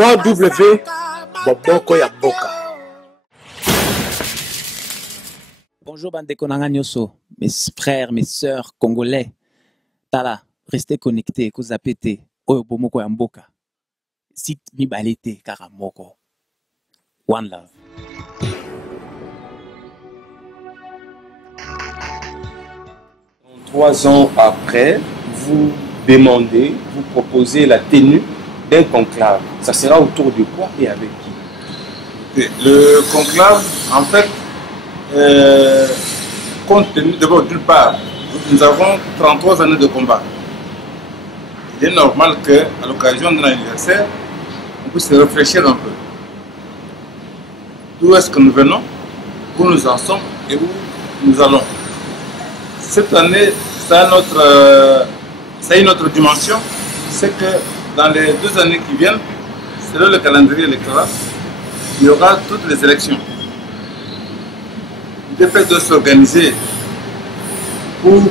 Boboko ya Boka. Bonjour Bandeko Nanga Nyoso, mes frères, mes sœurs congolais. Tala, restez connectés, Kozapete, Oyo Bomoko ya Mboka. Site Mibalete Karamoko. One love. Trois ans après, vous demandez, vous proposez la tenue d'un conclave. Ça sera autour de quoi et avec qui? Le conclave, en fait, compte tenu d'abord d'une part, nous avons 33 années de combat. Il est normal qu'à l'occasion de l'anniversaire, on puisse réfléchir un peu. D'où est-ce que nous venons, où nous en sommes et où nous allons. Cette année, ça a une autre dimension, c'est que dans les 2 années qui viennent, selon le calendrier électoral, il y aura toutes les élections. L'UDPS doit s'organiser pour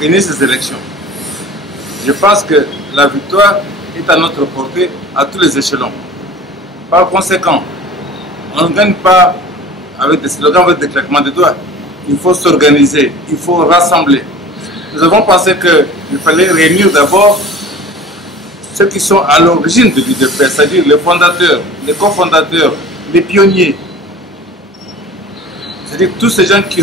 gagner ces élections. Je pense que la victoire est à notre portée à tous les échelons. Par conséquent, on ne gagne pas avec des slogans, avec des claquements de doigts. Il faut s'organiser, il faut rassembler. Nous avons pensé qu'il fallait réunir d'abord ceux qui sont à l'origine de l'UDPS, c'est-à-dire les fondateurs, les cofondateurs, les pionniers. C'est-à-dire tous ces gens qui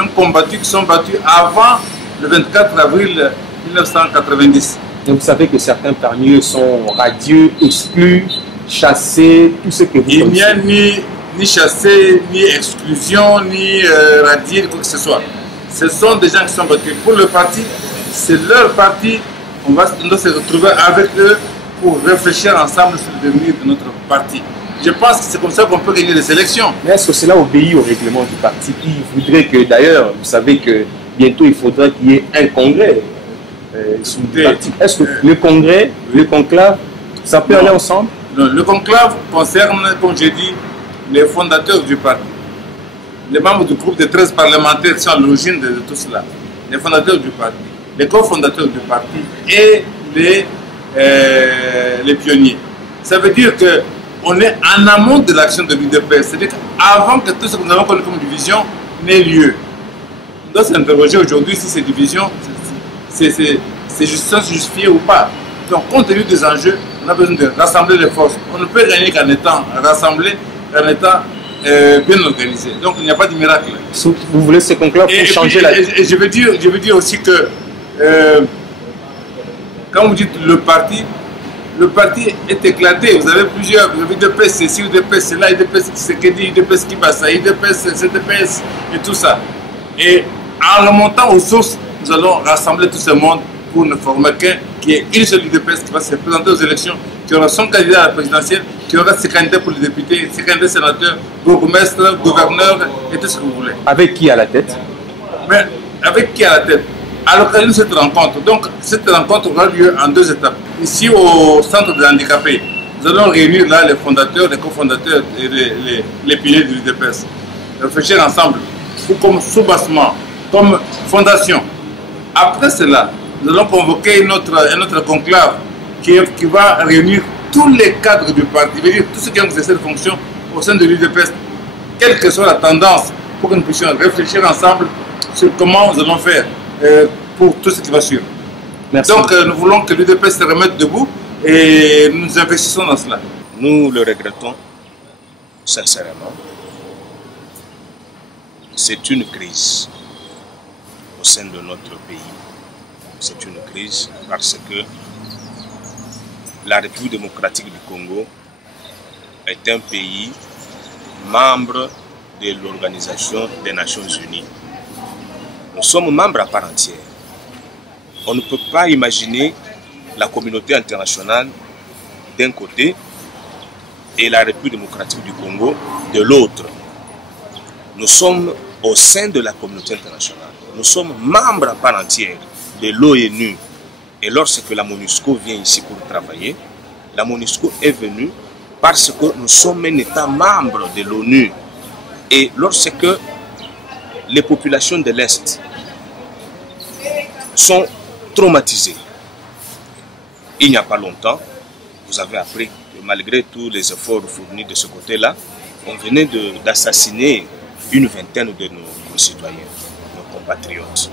ont combattu, qui sont battus avant le 24 avril 1990. Et vous savez que certains parmi eux sont radieux, exclus, chassés, tout ce que vous Il n'y a ni chassé, ni exclusion, ni radié, quoi que ce soit. Ce sont des gens qui sont battus. Pour le parti, c'est leur parti. On doit se retrouver avec eux pour réfléchir ensemble sur le devenir de notre parti. Je pense que c'est comme ça qu'on peut gagner les élections. Mais est-ce que cela obéit au règlement du parti qui voudrait que, d'ailleurs, vous savez que bientôt il faudra qu'il y ait un congrès du parti. Est-ce que le congrès, le conclave, ça peut aller ensemble? Non, le conclave concerne, comme j'ai dit, les fondateurs du parti. Les membres du groupe de 13 parlementaires qui sont à l'origine de tout cela. Les fondateurs du parti, les cofondateurs du parti et les pionniers. Ça veut dire qu'on est en amont de l'action de l'UDPS. C'est-à-dire qu'avant que tout ce que nous avons connu comme division n'ait lieu. On doit s'interroger aujourd'hui si ces divisions, c'est justifié ou pas. Donc, compte tenu des enjeux, on a besoin de rassembler les forces. On ne peut gagner qu'en étant rassemblés, qu'en étant bien organisé. Donc il n'y a pas de miracle. Vous voulez ce conclave pour changer la... Et je veux dire aussi que quand vous dites le parti est éclaté. Vous avez plusieurs, vous avez UDPS, c'est ici, UDPS, c'est là, UDPS, c'est Kedi, UDPS qui passe à UDPS, CDPS et tout ça. Et en remontant aux sources, nous allons rassembler tout ce monde pour ne former qu'un, qui est une seule UDPS qui va se présenter aux élections, qui aura son candidat à la présidentielle, qui aura ses candidats pour les députés, ses candidats sénateurs, bourgmestres, gouverneurs et tout ce que vous voulez. Avec qui à la tête? Mais avec qui à la tête? À l'occasion de cette rencontre. Donc cette rencontre aura lieu en 2 étapes. Ici au centre des handicapés, nous allons réunir là les fondateurs, les cofondateurs et les piliers de l'UDPS. Réfléchir ensemble comme soubassement, comme fondation. Après cela, nous allons convoquer un autre conclave qui va réunir tous les cadres du parti, c'est-à-dire tous ceux qui ont exercé cette fonction au sein de l'UDPS, quelle que soit la tendance, pour que nous puissions réfléchir ensemble sur comment nous allons faire pour tout ce qui va suivre. Merci. Donc nous voulons que l'UDPS se remette debout et nous investissons dans cela. Nous le regrettons sincèrement. C'est une crise au sein de notre pays. C'est une crise parce que la République démocratique du Congo est un pays membre de l'Organisation des Nations Unies. Nous sommes membres à part entière. On ne peut pas imaginer la communauté internationale d'un côté et la République démocratique du Congo de l'autre. Nous sommes au sein de la communauté internationale. Nous sommes membres à part entière de l'ONU. Et lorsque la MONUSCO vient ici pour travailler, la MONUSCO est venue parce que nous sommes un État membre de l'ONU. Et lorsque les populations de l'Est sont traumatisées, il n'y a pas longtemps, vous avez appris que malgré tous les efforts fournis de ce côté-là, on venait d'assassiner une vingtaine de nos concitoyens, nos compatriotes.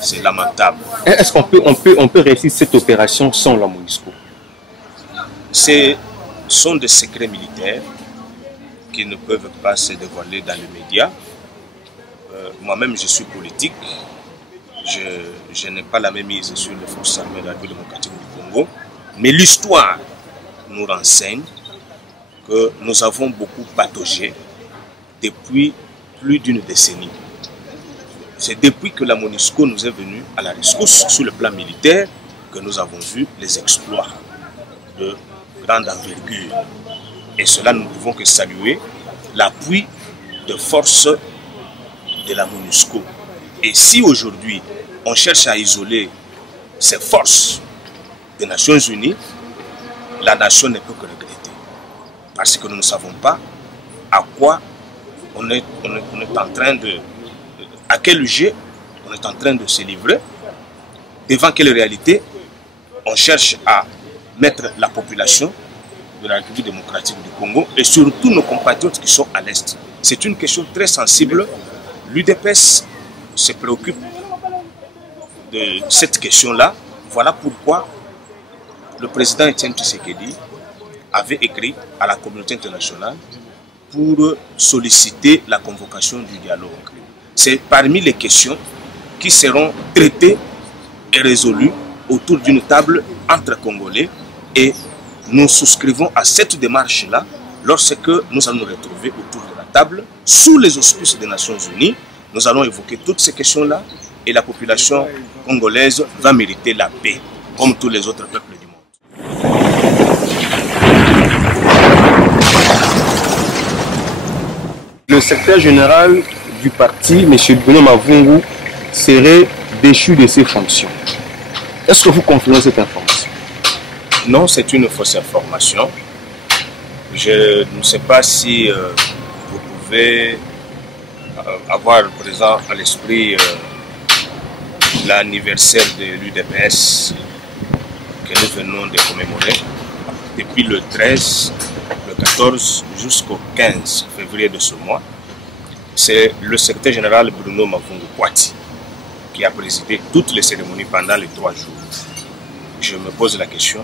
C'est lamentable. Est-ce qu'on peut réussir cette opération sans la MONUSCO? Ce sont des secrets militaires qui ne peuvent pas se dévoiler dans les médias. Moi-même, je suis politique. Je n'ai pas la même mise sur les forces armées de la République démocratique du Congo. Mais l'histoire nous renseigne que nous avons beaucoup pataugé depuis plus d'une décennie. C'est depuis que la MONUSCO nous est venue à la rescousse sur le plan militaire que nous avons vu les exploits de grande envergure. Et cela, nous ne pouvons que saluer l'appui de forces de la MONUSCO. Et si aujourd'hui, on cherche à isoler ces forces des Nations Unies, la nation ne peut que regretter. Parce que nous ne savons pas à quoi on est en train de... à quel jet on est en train de se livrer, devant quelle réalité on cherche à mettre la population de la République démocratique du Congo et surtout nos compatriotes qui sont à l'Est. C'est une question très sensible. L'UDPS se préoccupe de cette question-là. Voilà pourquoi le président Etienne Tshisekedi avait écrit à la communauté internationale pour solliciter la convocation du dialogue. C'est parmi les questions qui seront traitées et résolues autour d'une table entre Congolais et nous souscrivons à cette démarche-là lorsque nous allons nous retrouver autour de la table sous les auspices des Nations Unies. Nous allons évoquer toutes ces questions-là et la population congolaise va mériter la paix comme tous les autres peuples du monde. Le secrétaire général du parti, M. Bruno Mavungu, serait déchu de ses fonctions. Est-ce que vous confirmez cette information? Non, c'est une fausse information. Je ne sais pas si vous pouvez avoir présent à l'esprit l'anniversaire de l'UDPS que nous venons de commémorer depuis le 13, le 14 jusqu'au 15 février de ce mois. C'est le secrétaire général Bruno Mavungu Poiti qui a présidé toutes les cérémonies pendant les 3 jours. Je me pose la question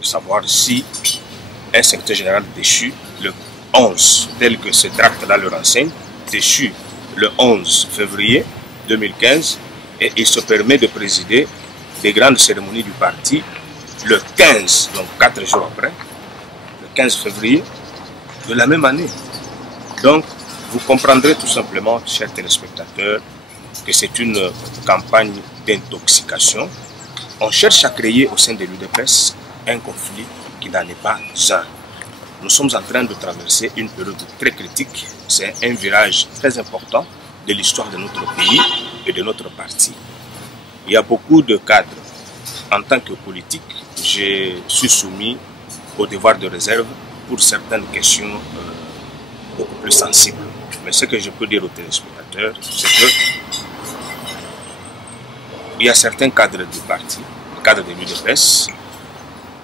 de savoir si un secrétaire général déchu le 11, tel que ce tract-là le renseigne, déchu le 11 février 2015, et il se permet de présider des grandes cérémonies du parti le 15, donc 4 jours après, le 15 février de la même année. Donc, vous comprendrez tout simplement, chers téléspectateurs, que c'est une campagne d'intoxication. On cherche à créer au sein de l'UDPS un conflit qui n'en est pas un. Nous sommes en train de traverser une période très critique. C'est un virage très important de l'histoire de notre pays et de notre parti. Il y a beaucoup de cadres. En tant que politique, je suis soumis au devoir de réserve pour certaines questions beaucoup plus sensibles. Mais ce que je peux dire aux téléspectateurs, c'est que il y a certains cadres du parti, cadres de l'UDPS,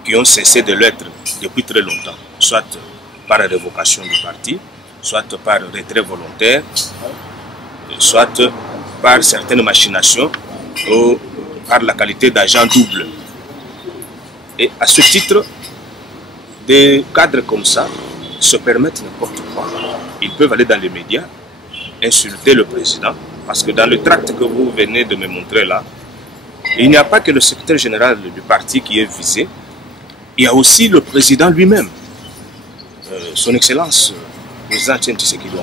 qui ont cessé de l'être depuis très longtemps, soit par révocation du parti, soit par retrait volontaire, soit par certaines machinations ou par la qualité d'agent double. Et à ce titre, des cadres comme ça se permettent n'importe quoi. Ils peuvent aller dans les médias, insulter le président, parce que dans le tract que vous venez de me montrer là, il n'y a pas que le secrétaire général du parti qui est visé, il y a aussi le président lui-même, son excellence, le président Etienne Tshisekedi.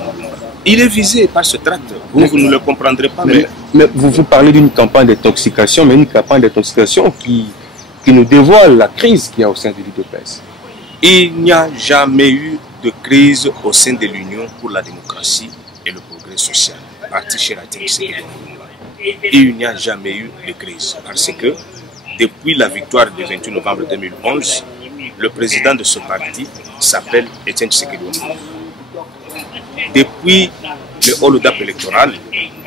Il est visé par ce tract. Vous ne le comprendrez pas. Mais vous parlez d'une campagne d'intoxication, mais une campagne d'intoxication qui nous dévoile la crise qu'il y a au sein de l'UDPS. Il n'y a jamais eu de crise au sein de l'Union pour la démocratie et le progrès social. Parti chez la Tshisekedi. Il n'y a jamais eu de crise parce que depuis la victoire du 28 novembre 2011, le président de ce parti s'appelle Etienne Tshisekedi. Depuis le hold-up électoral,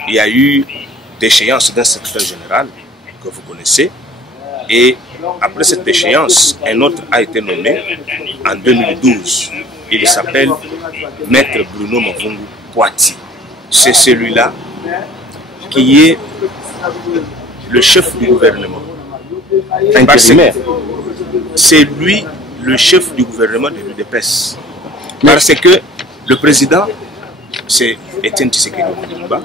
il y a eu l'échéance d'un secrétaire général que vous connaissez et après cette échéance, un autre a été nommé en 2012. Il s'appelle Maître Bruno Mavungu Poati. C'est celui-là qui est le chef du gouvernement. C'est lui le chef du gouvernement de l'UDPS. Parce que le président, c'est Etienne Tshisekedi Lumumba.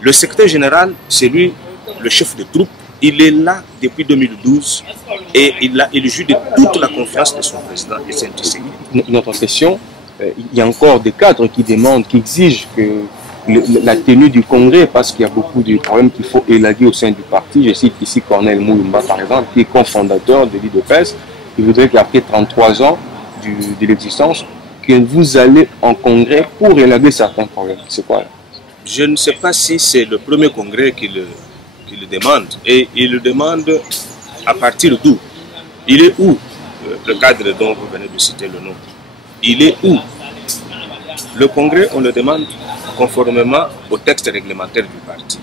Le secrétaire général, c'est lui le chef de troupe. Il est là depuis 2012 et il joue de toute la confiance de son président Etienne Tshisekedi. Notre question, il y a encore des cadres qui demandent, qui exigent que la tenue du congrès, parce qu'il y a beaucoup de problèmes qu'il faut élaguer au sein du parti. Je cite ici Corneille Moulumba, par exemple, qui est cofondateur de l'UDPS. Il voudrait qu'après 33 ans de l'existence, que vous allez en congrès pour élaguer certains problèmes. C'est quoi? Je ne sais pas si c'est le premier congrès qui le demande. Et il le demande à partir d'où? Il est où? Le cadre dont vous venez de citer le nom. Il est où? Le congrès, on le demande conformément au texte réglementaire du parti.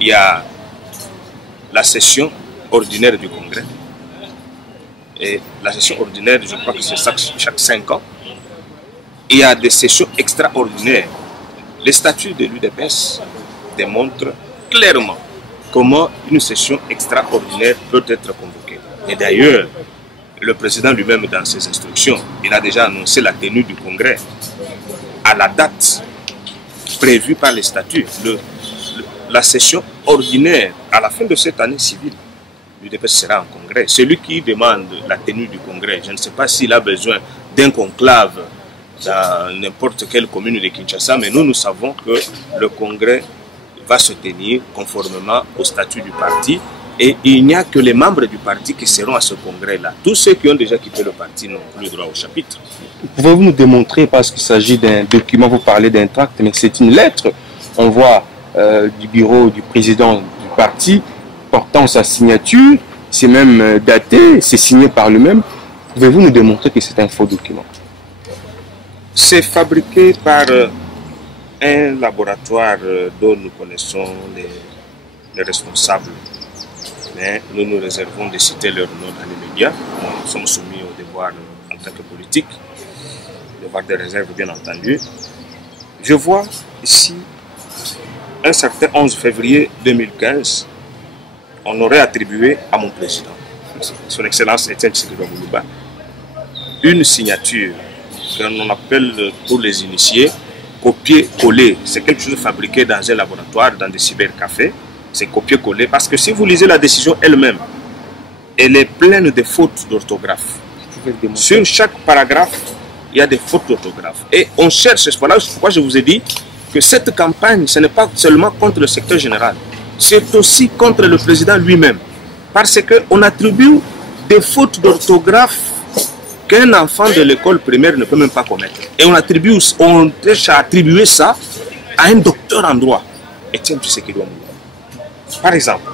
Il y a la session ordinaire du congrès. Et la session ordinaire, je crois que c'est chaque 5 ans. Il y a des sessions extraordinaires. Les statuts de l'UDPS démontrent clairement comment une session extraordinaire peut être convoquée. Et d'ailleurs, le président lui-même, dans ses instructions, il a déjà annoncé la tenue du congrès à la date prévue par les statuts. La session ordinaire, à la fin de cette année civile, l'UDPS sera en congrès. Celui qui demande la tenue du congrès, je ne sais pas s'il a besoin d'un conclave dans n'importe quelle commune de Kinshasa, mais nous savons que le congrès va se tenir conformément au statut du parti et il n'y a que les membres du parti qui seront à ce congrès-là. Tous ceux qui ont déjà quitté le parti n'ont plus droit au chapitre. Pouvez-vous nous démontrer, parce qu'il s'agit d'un document, vous parlez d'un tract, mais c'est une lettre, on voit du bureau du président du parti portant sa signature, c'est même daté, c'est signé par lui-même. Pouvez-vous nous démontrer que c'est un faux document? C'est fabriqué par un laboratoire dont nous connaissons les responsables. Mais nous nous réservons de citer leur nom dans les médias. Nous sommes soumis au devoir en tant que politique, devoir de réserve bien entendu. Je vois ici un certain 11 février 2015, on aurait attribué à mon président, son Excellence Etienne Tshisekedi Lumumba, une signature qu'on appelle pour les initiés copier-coller. C'est quelque chose fabriqué dans un laboratoire, dans des cybercafés. C'est copier-coller parce que si vous lisez la décision elle-même, elle est pleine de fautes d'orthographe. Sur chaque paragraphe, il y a des fautes d'orthographe. Et on cherche, voilà pourquoi je vous ai dit que cette campagne, ce n'est pas seulement contre le secteur général, c'est aussi contre le président lui-même. Parce qu'on attribue des fautes d'orthographe qu'un enfant de l'école primaire ne peut même pas commettre. Et on cherche à attribuer ça à un docteur en droit. Etienne Tshisekedi Lumumba. Par exemple,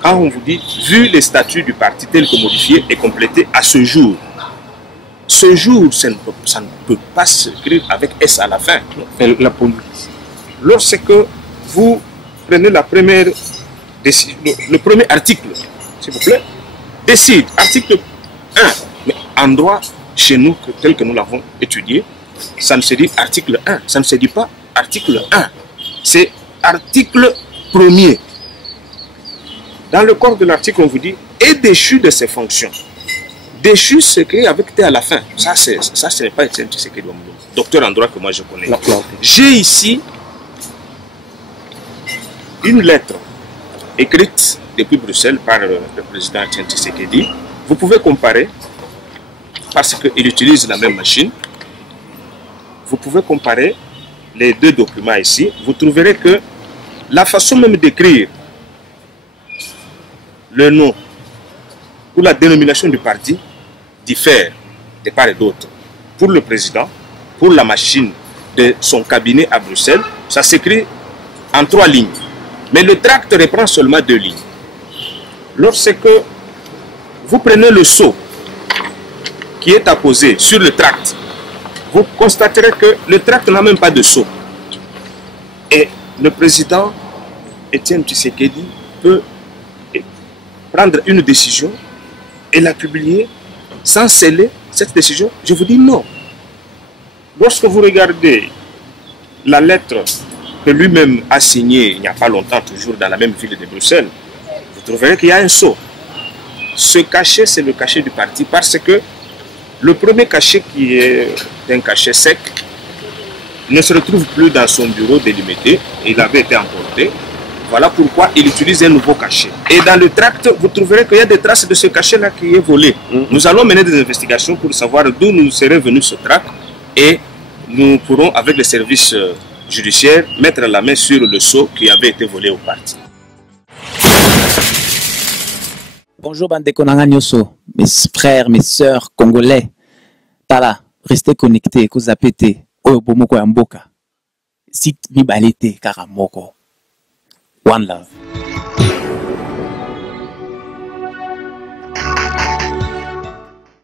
quand on vous dit, vu les statuts du parti tels que modifiés et complétés à ce jour, ça ne peut pas s'écrire avec S à la fin. La police. Lorsque vous prenez la première décision, le premier article, s'il vous plaît, décide, article 1, mais en droit, chez nous, tel que nous l'avons étudié, ça ne se dit article 1, ça ne se dit pas article 1, c'est article 1er. Dans le corps de l'article, on vous dit « est déchu de ses fonctions ». Déchu s'écrit avec T à la fin. Ça, ce n'est pas Etienne Tshisekedi Lumumba, docteur en droit que moi je connais. J'ai ici une lettre écrite depuis Bruxelles par le président Etienne Tshisekedi. Vous pouvez comparer, parce qu'il utilise la même machine, vous pouvez comparer les deux documents ici. Vous trouverez que la façon même d'écrire le nom ou la dénomination du parti diffère de part et d'autre. Pour le président, pour la machine de son cabinet à Bruxelles, ça s'écrit en 3 lignes. Mais le tract reprend seulement 2 lignes. Lorsque vous prenez le sceau qui est apposé sur le tract, vous constaterez que le tract n'a même pas de sceau. Et le président Etienne Tshisekedi peut prendre une décision et la publier sans sceller cette décision? Je vous dis non. Lorsque vous regardez la lettre que lui-même a signée il n'y a pas longtemps, toujours dans la même ville de Bruxelles, vous trouverez qu'il y a un sceau. Ce cachet, c'est le cachet du parti parce que le premier cachet qui est un cachet sec ne se retrouve plus dans son bureau délimité, il avait été emporté. Voilà pourquoi il utilise un nouveau cachet. Et dans le tract, vous trouverez qu'il y a des traces de ce cachet-là qui est volé. Nous allons mener des investigations pour savoir d'où nous serait venu ce tract et nous pourrons, avec les services judiciaires, mettre la main sur le sceau qui avait été volé au parti. Bonjour Bandeko Nanga Nyoso, mes frères, mes sœurs congolais. Tala, restez connectés, Kozapete, Oyo Bomoko Yamboka. Site Mibalete Karamoko. One love.